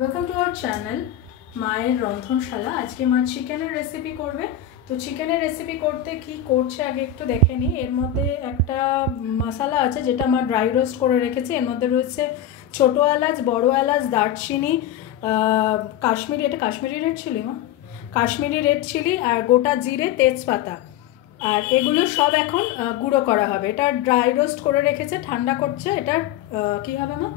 Welcome to our channel মায়ের রন্ধনশালা। আজকে মা চিকেনের রেসিপি করবে। তো চিকেনের রেসিপি করতে কি করছে আগে একটু দেখে নিই। এর মধ্যে একটা মশলা আছে যেটা মা ড্রাই রোস্ট করে রেখেছে। এর মধ্যে রয়েছে ছোটো এলাচ, বড়ো এলাচ, দারচিনি, কাশ্মীরি, এটা কাশ্মীরি রেড চিলি মা, কাশ্মীরি রেড চিলি আর গোটা জিরে, তেজপাতা। আর এগুলো সব এখন গুঁড়ো করা হবে। এটা ড্রাই রোস্ট করে রেখেছে, ঠান্ডা করছে। এটা কি হবে মা?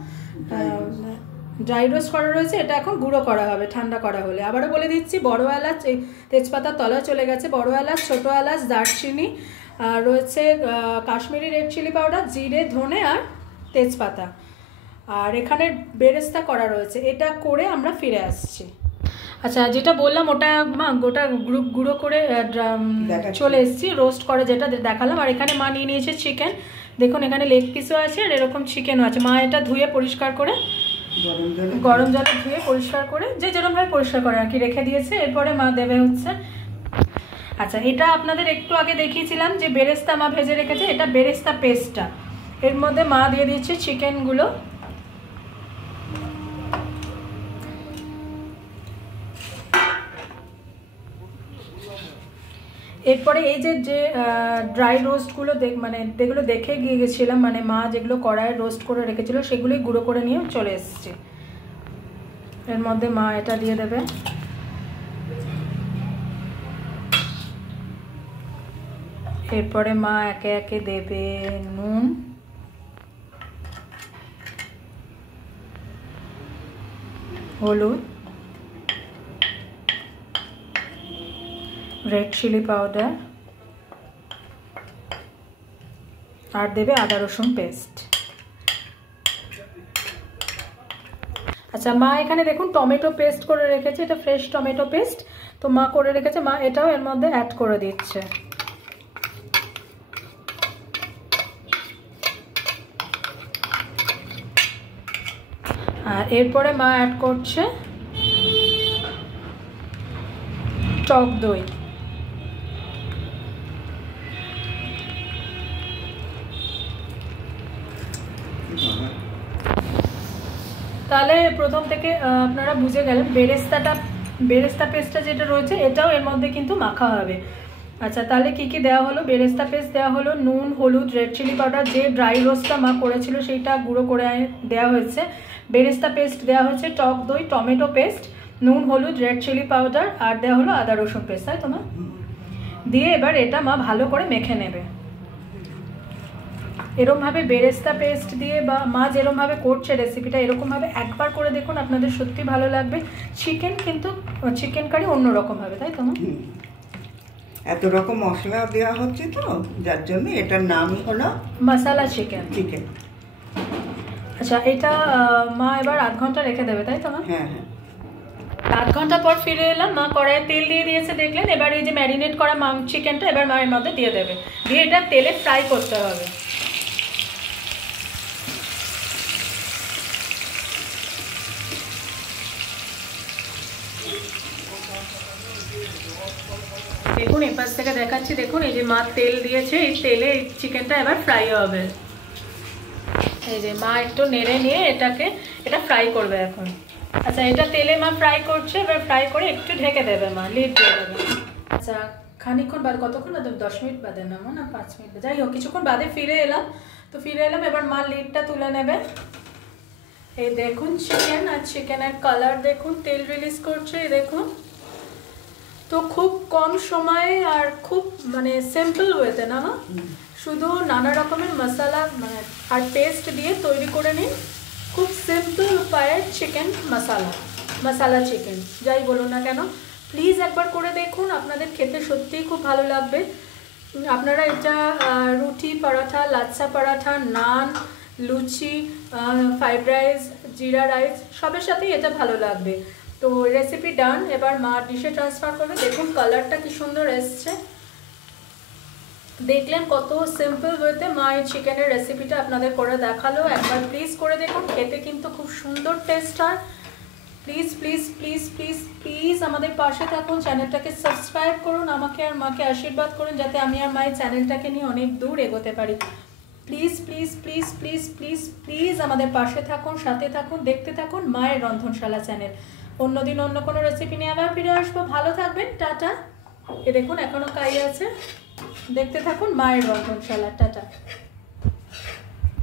ড্রাই রোস্ট করা রয়েছে, এটা এখন গুঁড়ো করা হবে ঠান্ডা করা হলে। আবারও বলে দিচ্ছি, বড় এলাচ, এই তেজপাতার তলায় চলে গেছে, বড় এলাচ, ছোটো এলাচ, দারচিনি, রয়েছে কাশ্মীরি রেড চিলি পাউডার, জিরে, ধনে আর তেজপাতা। আর এখানে বেরেস্তা করা রয়েছে। এটা করে আমরা ফিরে আসছি। আচ্ছা, যেটা বললাম ওটা মা গোটা গুঁড়ো করে চলে এসেছি, রোস্ট করে যেটা দেখালাম। আর এখানে মা নিয়ে নিয়েছে চিকেন। দেখুন এখানে লেগ পিসও আছে আর এরকম চিকেনও আছে। মা এটা ধুয়ে পরিষ্কার করে গরম জলে ধুয়ে পরিষ্কার করে যে যেরকমভাবে পরিষ্কার করে আর কি রেখে দিয়েছে। এরপরে মা দেবে হচ্ছে, আচ্ছা এটা আপনাদের একটু আগে দেখিয়েছিলাম যে বেরেস্তা মা ভেজে রেখেছে, এটা বেরেস্তা পেস্টটা। এর মধ্যে মা দিয়ে দিচ্ছে চিকেনগুলো। এরপরে এই যে ড্রাই রোস্টগুলো মানে যেগুলো দেখে গিয়ে গেছিলাম, মানে মা যেগুলো কড়ায় রোস্ট করে রেখেছিল সেগুলোই গুঁড়ো করে নিয়ে চলে এসেছে। এর মধ্যে মা এটা দিয়ে দেবে। এরপরে মা একে একে দেবে নুন, হলুদ, রেড চিলি পাউডার আর দেবে আদা রসুন পেস্ট। আচ্ছা, মা এখানে দেখুন টমেটো পেস্ট করে রেখেছে, এটা ফ্রেশ টমেটো পেস্ট তো মা করে রেখেছে। মা এটাও এর মধ্যে অ্যাড করে দিচ্ছে। আর এরপরে মা অ্যাড করছে টক দই। তাহলে প্রথম থেকে আপনারা বুঝে গেলেন বেরেস্তা পেস্টটা যেটা রয়েছে এটাও এর মধ্যে কিন্তু মাখা হবে। আচ্ছা, তাহলে কি কি দেওয়া হলো? বেরেস্তা পেস্ট দেওয়া হলো, নুন, হলুদ, রেড চিলি পাউডার, যে ড্রাই রোস্টটা মা করেছিল সেইটা গুঁড়ো করে দেওয়া হয়েছে, বেরেস্তা পেস্ট দেওয়া হচ্ছে, টক দই, টমেটো পেস্ট, নুন, হলুদ, রেড চিলি পাউডার আর দেওয়া হলো আদা রসুন পেস্ট। তাই তো মা? দিয়ে এবার এটা মা ভালো করে মেখে নেবে। এরমভাবে বেরেস্তা পেস্ট দিয়ে বা মা যেরমভাবে করছে রেসিপিটা, এরকমভাবে একবার করে দেখুন, আপনাদের সত্যি ভালো লাগবে। চিকেন কিন্তু চিকেন কারি অন্যরকম হবে, তাই তো? এত রকম মশলা দেওয়া হচ্ছে তো, যার জন্য এটার নাম হলো মশলা চিকেন। আচ্ছা, এটা মা এবার আধ ঘন্টা রেখে দেবে, তাই তো? হ্যাঁ হ্যাঁ। আধ ঘন্টা পর ফিরে এলাম। মা কড়াইয়ে তেল দিয়ে দিয়েছে দেখলেন। এবার এই যে ম্যারিনেট করা চিকেনটা এবার মায়ের মধ্যে দিয়ে দেবে, দিয়ে এটা তেলে ফ্রাই করতে হবে। দেখুন এপাশ থেকে দেখাচ্ছি, দেখুন এই যে মা তেল দিয়েছে, এই তেলে চিকেনটা এবার ফ্রাই হবে। এই যে মা একটু নেড়ে নিয়ে এটা ফ্রাই করবে এখন। আচ্ছা, এটা তেলে মা ফ্রাই করছে, এবার ফ্রাই করে একটু ঢেকে দেবে মা, লিড দিয়ে দেবে। আচ্ছা, খানিকক্ষণ বাদে, কতক্ষণ বাদে? 10 মিনিট বাদে না, 5 মিনিট, যাই হোক কিছুক্ষণ বাদে ফিরে এলাম। এবার মা লিডটা তুলে নেবে। এই দেখুন চিকেন, আর চিকেনের কালার দেখুন, তেল রিলিজ করছে, এই দেখুন। তো খুব কম সময়ে আর খুব মানে সিম্পল ওয়েতে না, শুধু নানা রকমের মশলা আর পেস্ট দিয়ে তৈরি করে নিন খুব সিম্পল উপায়ে চিকেন মশলা চিকেন, যাই বলুন না কেন। প্লিজ একবার করে দেখুন, আপনাদের খেতে সত্যিই খুব ভালো লাগবে। আপনারা এটা রুটি, পরাঠা, লাচ্ছা পরাঠা, নান, লুচি, ফ্রাইড রাইস, জিরা রাইস সবের সাথেই এটা ভালো লাগবে। তো রেসিপি ডান। এবার মা ডিশে ট্রান্সফার করবে। দেখুন কালারটা কি সুন্দর এসছে, দেখলেন কত সিম্পল ওয়েতে মা এই চিকেনের রেসিপিটা আপনাদের করে দেখালো। একবার প্লিজ করে দেখুন, খেতে কিন্তু খুব সুন্দর টেস্ট হয়। Please please please please please আমাদের পাশে থাকুন, চ্যানেলটাকে সাবস্ক্রাইব করুন, আমাকে আর মাকে আশীর্বাদ করুন যাতে আমি আর মায়ের চ্যানেলটাকে নিয়ে অনেক দূর এগোতে পারি। Please please please please please please আমাদের পাশে থাকুন, সাথে থাকুন, দেখতে থাকুন মায়ের রন্ধনশালা চ্যানেল। অন্যদিন অন্য কোনো রেসিপি নিয়ে আবার ফিরে আসবো। ভালো থাকবেন, টাটা। এ দেখুন এখনো কাই আছে, দেখতে থাকুন মায়ের রন্ধনশালা, টাটা।